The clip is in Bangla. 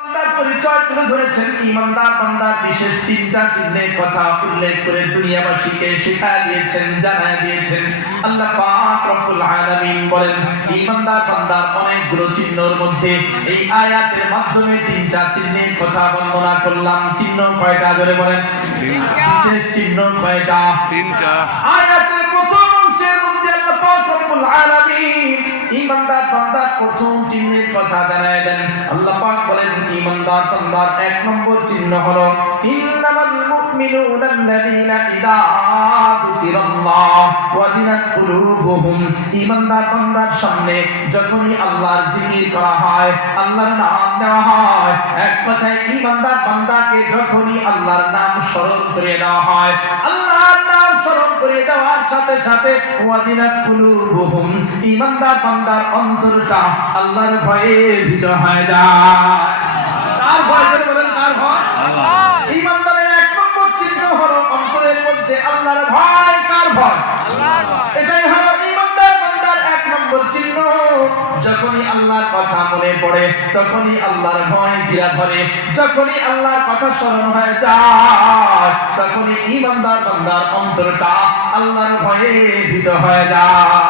পরিচয় তুলে ধরেছেন ইমানদার বান্দার বিশেষ তিনটা চিহ্নের কথা উল্লেখ করে দুনিয়াবাসীকে শিক্ষা দিয়েছেন জানা দিয়েছেন। আল্লাহ পাক রব্বুল আলামিন বলেন ইমানদার বান্দার অনেকগুলো চিহ্নের মধ্যে এই আয়াতের মাধ্যমে তিনটা চিহ্নের কথা বর্ণনা করলাম। চিহ্ন কয়টা? ধরে বলেন। বিশেষ চিহ্ন কয়টা? তিনটা। আয়াতের প্রথম অংশের মধ্যে আল্লাহ পাক রব্বুল আলামিন ঈমানদার বান্দার প্রথম চিহ্নের কথা জানায় দেন। আল্লাহ পাক ঈমানদার বান্দার এক নম্বর চিহ্ন হলো, ইন্নামাল মুমিনুনা ইযা যুকিরাল্লাহ কুলুবুহুম। ঈমানদার সামনে যখনই আল্লাহর জিকির করা হয়, আল্লাহর নাম নেওয়া হয়, এক কথায় ঈমানদার বান্দাকে যখনই আল্লাহর নাম স্মরণ করে দেওয়া হয়, আল্লাহর নাম স্মরণ করে দেওয়ার সাথে সাথে ওয়াজিনাত কুলুবুহুম। ঈমানদার বান্দার অন্তরটা আল্লাহর ভয়ে ভীত হয়ে যায়। আল্লাহর ভয় কার ভয় এটাই হলো ইমানদার বান্দার এক নম্বর চিহ্ন। যখনই আল্লাহর কথা মনে পড়ে তখনই আল্লাহর ভয় ঘিরা ধরে। যখনই আল্লাহর কথা স্মরণ হয়ে যায় তখনই ইমানদার বান্দার অন্তরটা আল্লাহর ভয়ে ভীত হয়ে যায়।